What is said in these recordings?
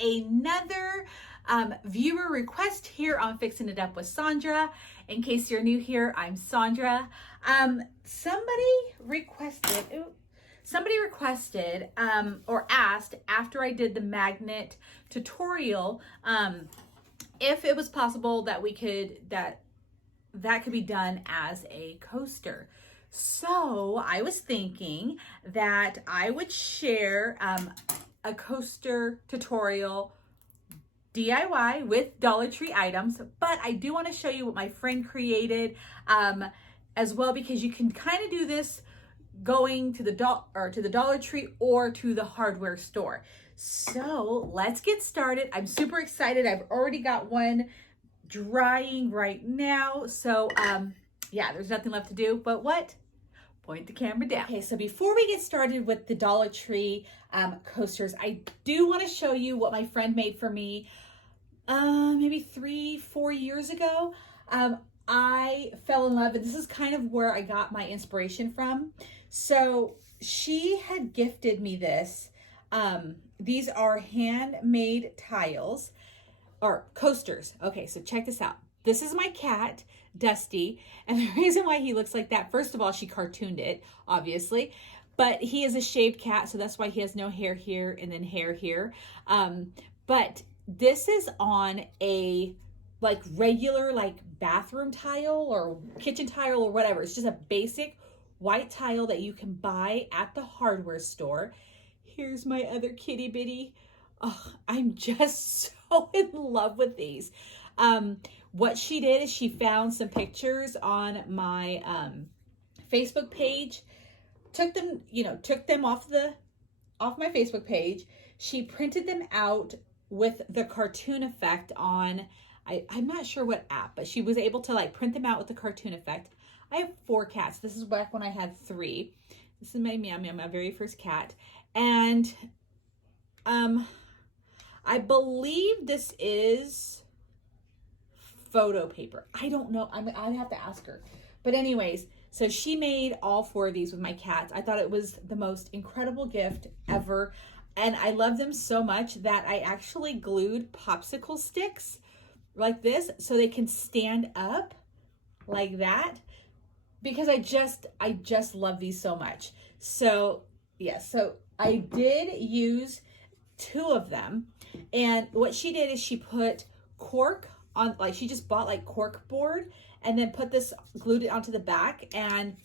another viewer request here on Fixing It Up with Sandra. In case you're new here, I'm Sandra. Somebody requested or asked after I did the magnet tutorial if it was possible that that could be done as a coaster. So I was thinking that I would share a coaster tutorial DIY with Dollar Tree items, but I do want to show you what my friend created as well, because you can kind of do this going to the Dollar Tree or to the hardware store. So let's get started. I'm super excited. I've already got one drying right now. So yeah, there's nothing left to do but what? Point the camera down. Okay, so before we get started with the Dollar Tree coasters, I do want to show you what my friend made for me maybe 3-4 years ago. I fell in love, and this is kind of where I got my inspiration from. So she had gifted me this. These are handmade tiles or coasters. Okay, so check this out. This is my cat, Dusty, and the reason why he looks like that, first of all, she cartooned it, obviously, but he is a shaved cat, so that's why he has no hair here and then hair here. But this is on a regular bathroom tile or kitchen tile or whatever. It's just a basic white tile that you can buy at the hardware store. Here's my other kitty bitty. Oh, I'm just so in love with these. What she did is she found some pictures on my Facebook page, took them off my Facebook page. She printed them out with the cartoon effect on, I'm not sure what app, but she was able to print them out with the cartoon effect. I have 4 cats. This is back when I had 3. This is my Meow Meow, my very first cat. And I believe this is photo paper. I don't know. I'd have to ask her. But anyways, so she made all 4 of these with my cats. I thought it was the most incredible gift ever. And I love them so much that I actually glued popsicle sticks like this so they can stand up like that, because I just love these so much. So yeah, so I did use 2 of them. And what she did is she put cork on, she just bought cork board and then glued it onto the back, and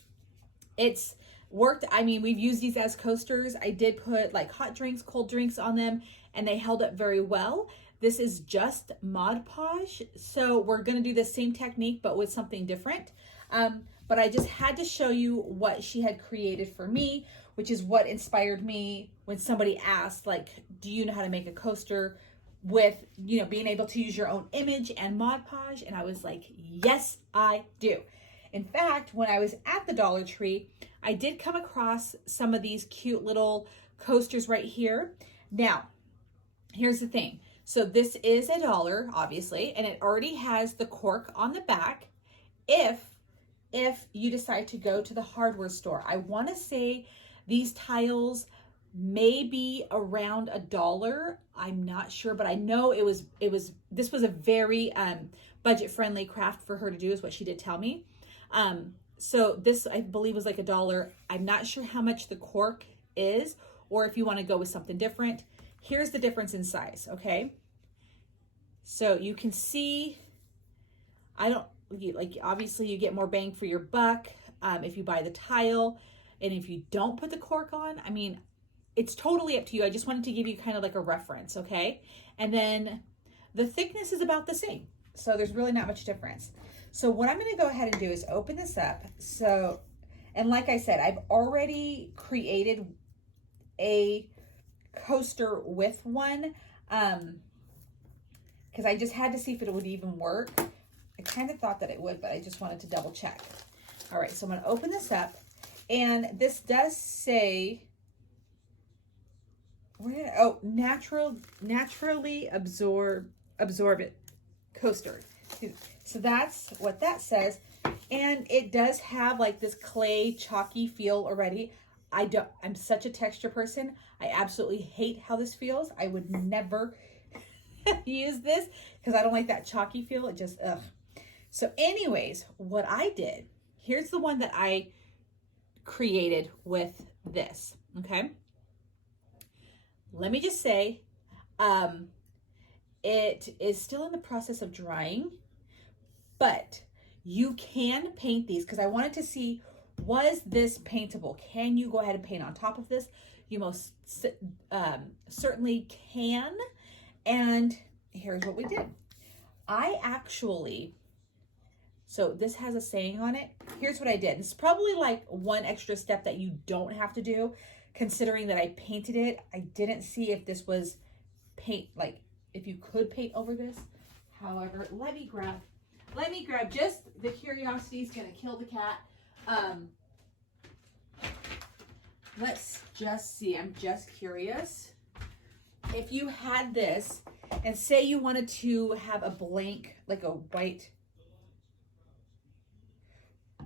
it's worked. I mean, we've used these as coasters. I did put hot drinks, cold drinks on them, and they held up very well. This is just Mod Podge, so we're gonna do the same technique but with something different. But I just had to show you what she had created for me, which is what inspired me when somebody asked, do you know how to make a coaster with, being able to use your own image and Mod Podge? And I was like, yes, I do. In fact, when I was at the Dollar Tree, I did come across some of these cute little coasters right here. Now, here's the thing. So this is $1, obviously, and it already has the cork on the back. If you decide to go to the hardware store, I want to say these tiles may be around $1. I'm not sure, but I know this was a very budget friendly craft for her to do, is what she did tell me. So this, I believe, was $1. I'm not sure how much the cork is, or if you want to go with something different. Here's the difference in size, okay? So you can see, obviously you get more bang for your buck if you buy the tile, and if you don't put the cork on, I mean, it's totally up to you. I just wanted to give you kind of a reference, okay? And then the thickness is about the same, so there's really not much difference. So what I'm gonna go ahead and do is open this up. So, and like I said, I've already created a coaster with one, because I just had to see if it would even work. I kind of thought that it would, but I just wanted to double check. All right, so I'm gonna open this up, and this does say, naturally absorbent coaster. So that's what that says. And it does have this clay chalky feel already. I'm such a texture person. I absolutely hate how this feels. I would never use this because I don't like that chalky feel. It just, ugh. So anyways, what I did, here's the one that I created with this, okay? Let me just say, it is still in the process of drying, but you can paint these because I wanted to see, was this paintable? Can you go ahead and paint on top of this? You most certainly can. And here's what we did. I actually, so this has a saying on it. Here's what I did. It's probably like one extra step that you don't have to do, considering that I painted it. I didn't see if this was paint, like if you could paint over this. However, let me grab just the curiosity is gonna kill the cat. Let's just see, I'm just curious. If you had this and say you wanted to have a blank, like a white,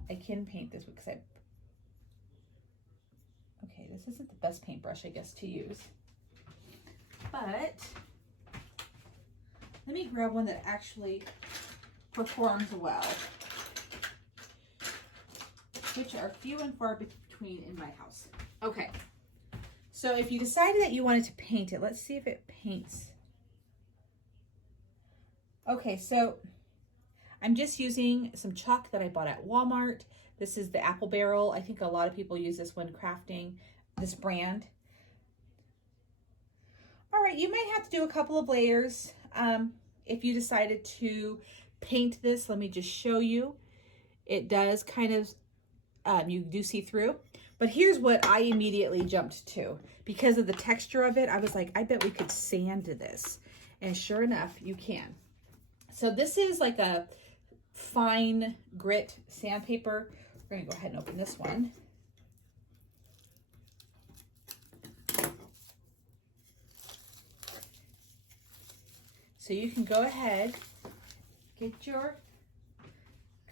I can paint this because okay, this isn't the best paintbrush, I guess, to use. But let me grab one that actually performs well, which are few and far between in my house. Okay, so if you decided that you wanted to paint it, let's see if it paints. Okay, so I'm just using some chalk that I bought at Walmart. This is the Apple Barrel. I think a lot of people use this when crafting, this brand. All right, you may have to do a couple of layers. If you decided to paint this, let me just show you. It does kind of, you do see through. But here's what I immediately jumped to. Because of the texture of it, I was like, I bet we could sand this. And sure enough, you can. So this is like a fine grit sandpaper. We're gonna go ahead and open this one. So you can go ahead, get your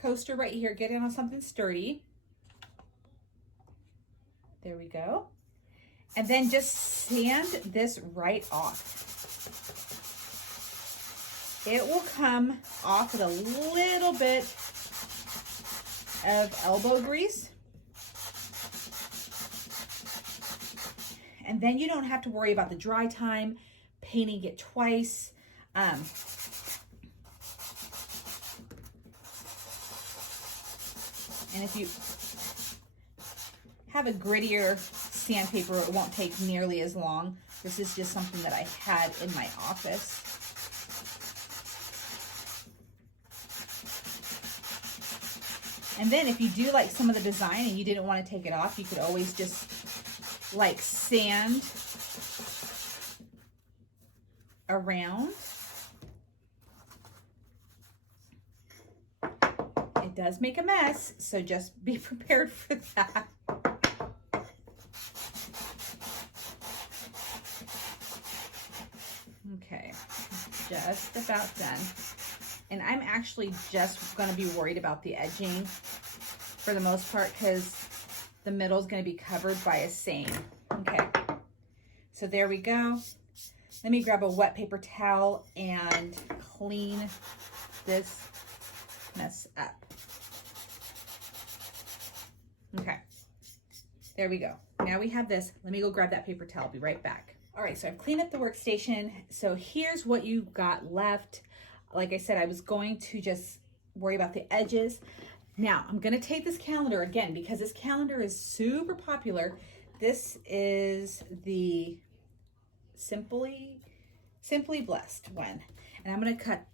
coaster right here, get it on something sturdy. There we go. And then just sand this right off. It will come off with a little bit of elbow grease. And then you don't have to worry about the dry time, painting it twice. And if you have a grittier sandpaper, it won't take nearly as long. This is just something that I had in my office. And then if you do like some of the design and you didn't want to take it off, you could always just like sand around. It does make a mess, so just be prepared for that. Okay, just about done. And I'm actually just going to be worried about the edging for the most part because the middle is going to be covered by a seam. Okay, so there we go. Let me grab a wet paper towel and clean this mess up. Okay, there we go. Now we have this. Let me go grab that paper towel. I'll be right back. All right, so I've cleaned up the workstation. So here's what you got left. Like I said, I was going to just worry about the edges. Now, I'm going to take this calendar again because this calendar is super popular. This is the Simply Blessed one. And I'm going to cut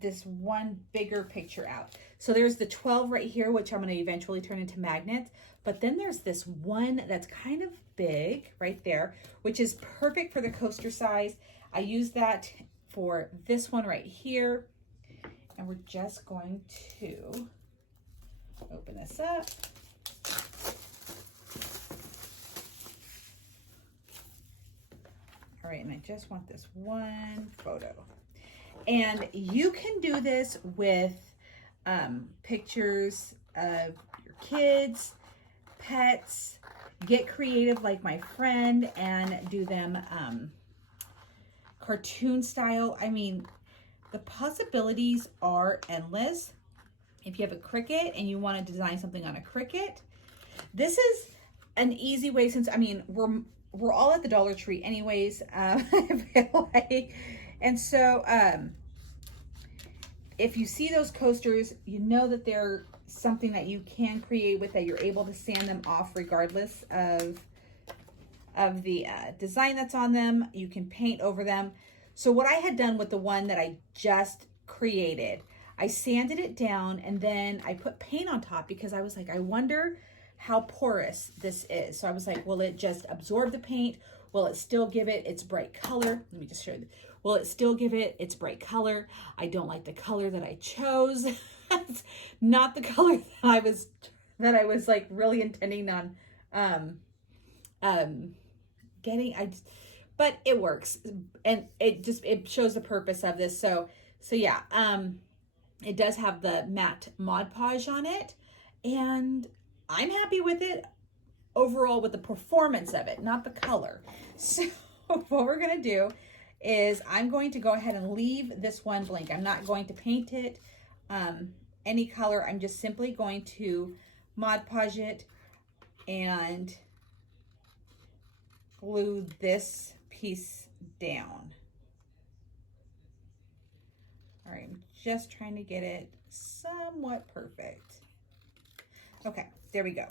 this one bigger picture out. So there's the 12 right here, which I'm going to eventually turn into magnets. But then there's this one that's kind of big right there, which is perfect for the coaster size. I use that for this one right here. And we're just going to open this up. All right, and I just want this one photo. And you can do this with pictures of your kids, pets, get creative like my friend and do them cartoon style. I mean, the possibilities are endless. If you have a Cricut and you want to design something on a Cricut, this is an easy way, since, I mean, we're all at the Dollar Tree anyways, I feel like. And so if you see those coasters, you know that they're something that you can create with, that you're able to sand them off regardless of the design that's on them. You can paint over them. So what I had done with the one that I just created, I sanded it down and then I put paint on top, because I was like, I wonder how porous this is. So I was like, will it just absorb the paint? Will it still give it its bright color? Let me just show you. Will it still give it its bright color? I don't like the color that I chose. It's not the color that I was like really intending on getting. But it works, and it shows the purpose of this. So yeah, it does have the matte Mod Podge on it, and I'm happy with it overall, with the performance of it, not the color. So what we're gonna do is I'm going to go ahead and leave this one blank. I'm not going to paint it any color. I'm just simply going to Mod Podge it and glue this piece down. All right, I'm just trying to get it somewhat perfect. Okay, there we go.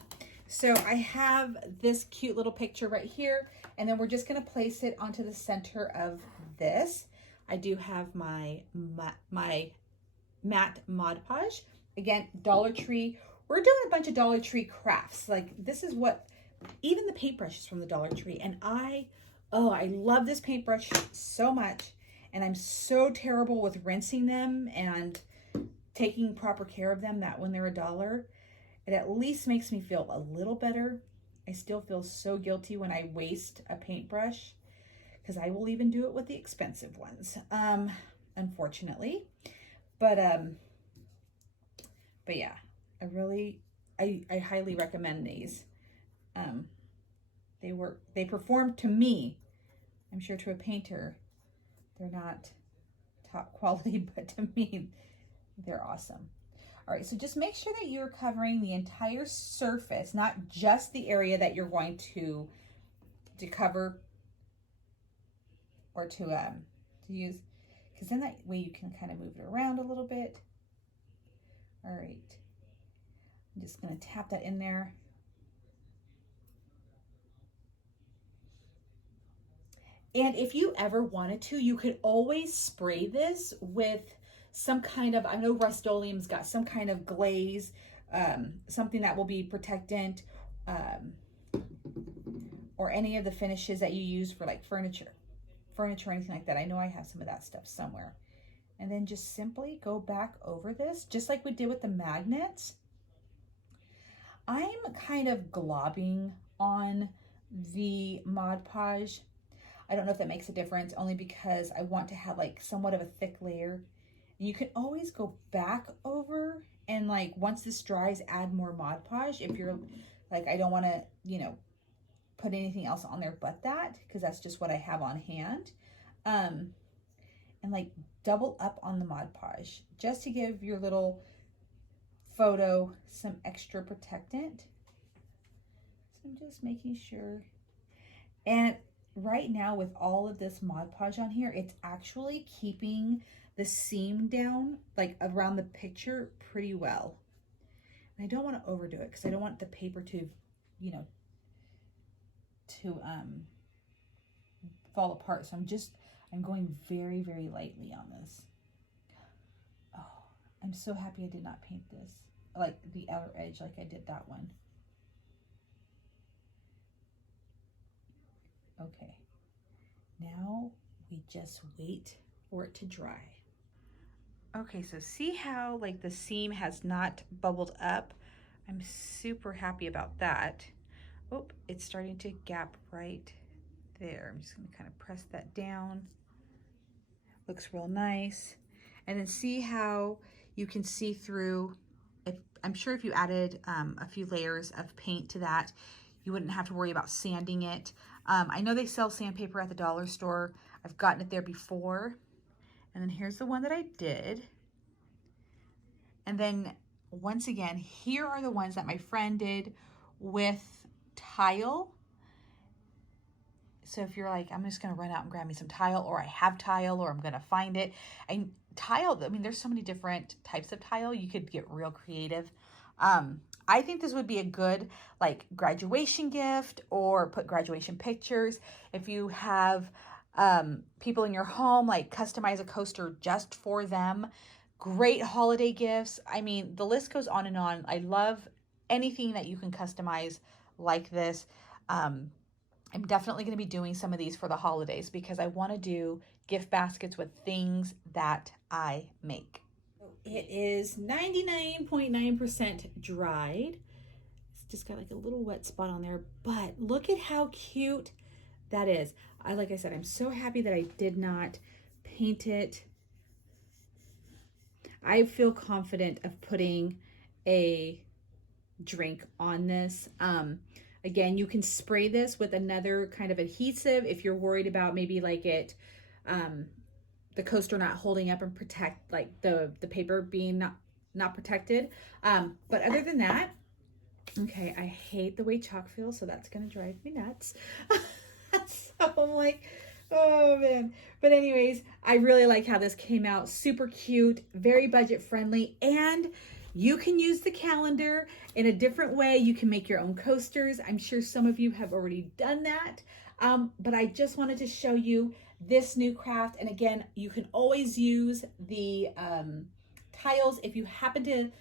So I have this cute little picture right here, and then we're just gonna place it onto the center of this. I do have my matte Mod Podge. Again, Dollar Tree. We're doing a bunch of Dollar Tree crafts. Like, this is what, even the paintbrushes from the Dollar Tree. And I love this paintbrush so much. And I'm so terrible with rinsing them and taking proper care of them, that when they're $1, it at least makes me feel a little better. I still feel so guilty when I waste a paintbrush, because I will even do it with the expensive ones, unfortunately. But yeah, I highly recommend these. They perform to me. I'm sure to a painter, they're not top quality, but to me, they're awesome. All right, so just make sure that you're covering the entire surface, not just the area that you're going to cover or to use, because then that way you can kind of move it around a little bit. All right, I'm just gonna tap that in there. And if you ever wanted to, you could always spray this with some kind of, I know Rust-Oleum's got some kind of glaze, something that will be protectant, or any of the finishes that you use for like furniture or anything like that. I know I have some of that stuff somewhere. And then just simply go back over this, just like we did with the magnets. I'm kind of globbing on the Mod Podge. I don't know if that makes a difference, only because I want to have like somewhat of a thick layer. And you can always go back over and, like, once this dries, add more Mod Podge if you're like, I don't want to, you know, put anything else on there but that, because that's just what I have on hand. And like double up on the Mod Podge just to give your little photo some extra protectant. So I'm just making sure. And right now, with all of this Mod Podge on here, it's actually keeping the seam down, like around the picture, pretty well. And I don't want to overdo it, because I don't want the paper to, you know, to fall apart. So I'm going very, very lightly on this. Oh, I'm so happy I did not paint this, like the outer edge, like I did that one. Okay, now we just wait for it to dry. Okay, so see how like the seam has not bubbled up? I'm super happy about that. Oh, it's starting to gap right there. I'm just gonna kind of press that down. Looks real nice. And then see how you can see through. I'm sure if you added a few layers of paint to that, you wouldn't have to worry about sanding it. I know they sell sandpaper at the dollar store. I've gotten it there before. And then here's the one that I did. And then once again, here are the ones that my friend did with tile. So if you're like, I'm just gonna run out and grab me some tile, or I have tile, or I'm gonna find it. And tile, I mean, there's so many different types of tile. You could get real creative. I think this would be a good like graduation gift, or put graduation pictures. If you have people in your home, like customize a coaster just for them. Great holiday gifts. I mean, the list goes on and on. I love anything that you can customize like this. I'm definitely going to be doing some of these for the holidays because I want to do gift baskets with things that I make. It is 99.9% dried. It's just got like a little wet spot on there, but look at how cute that is. Like I said, I'm so happy that I did not paint it. I feel confident of putting a drink on this. Again, you can spray this with another kind of adhesive if you're worried about maybe like it, the coaster not holding up and protect, like the paper being not protected. But other than that, okay, I hate the way chalk feels, so that's gonna drive me nuts. So I'm like, oh man. But anyways, I really like how this came out. Super cute, very budget friendly, and you can use the calendar in a different way. You can make your own coasters. I'm sure some of you have already done that. But I just wanted to show you this new craft. And again, you can always use the tiles if you happen to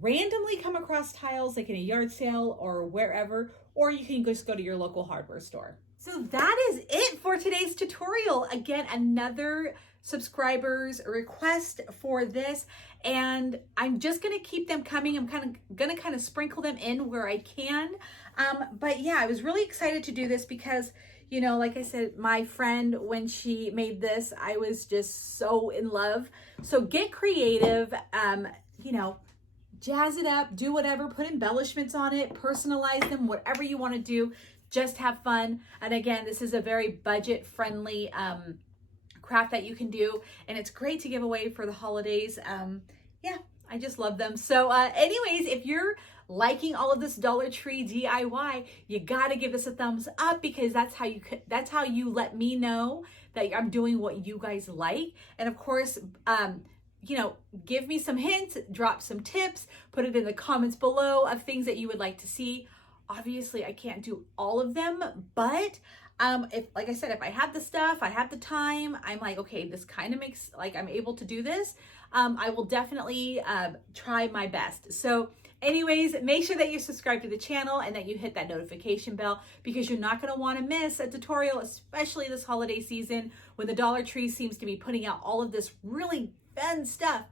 randomly come across tiles like in a yard sale or wherever, or you can just go to your local hardware store. So that is it for today's tutorial. Again, another subscribers request for this, and I'm just gonna keep them coming. I'm gonna sprinkle them in where I can. But yeah, I was really excited to do this because, you know, like I said, my friend, when she made this, I was just so in love. So get creative, you know, jazz it up, do whatever, put embellishments on it, personalize them, whatever you want to do. Just have fun. And again, this is a very budget friendly craft that you can do, and it's great to give away for the holidays. Yeah, I just love them. So anyways, if you're liking all of this Dollar Tree DIY, you got to give this a thumbs up, because that's how you let me know that I'm doing what you guys like. And of course, you know, give me some hints, drop some tips, put it in the comments below of things that you would like to see. Obviously, I can't do all of them, but if, like I said, if I have the stuff, I have the time, I'm like, okay, this kind of makes, like, I'm able to do this, I will definitely try my best. So anyways, make sure that you subscribe to the channel and that you hit that notification bell, because you're not going to want to miss a tutorial, especially this holiday season when the Dollar Tree seems to be putting out all of this really fun stuff.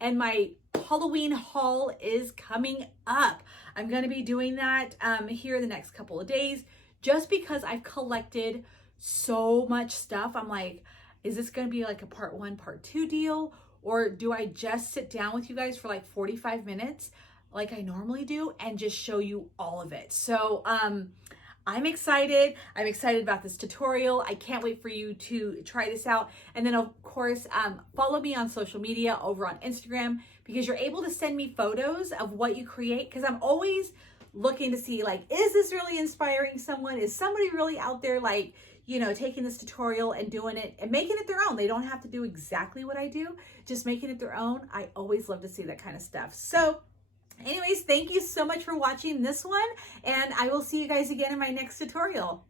And my Halloween haul is coming up. I'm going to be doing that here in the next couple of days, just because I've collected so much stuff. I'm like, is this going to be like a part 1, part 2 deal? Or do I just sit down with you guys for like 45 minutes like I normally do and just show you all of it? So I'm excited. I'm excited about this tutorial. I can't wait for you to try this out. And then of course, follow me on social media over on Instagram, because you're able to send me photos of what you create, because I'm always looking to see, like, is this really inspiring someone? Is somebody really out there, like, you know, taking this tutorial and doing it and making it their own? They don't have to do exactly what I do, just making it their own. I always love to see that kind of stuff. So anyways, thank you so much for watching this one, and I will see you guys again in my next tutorial.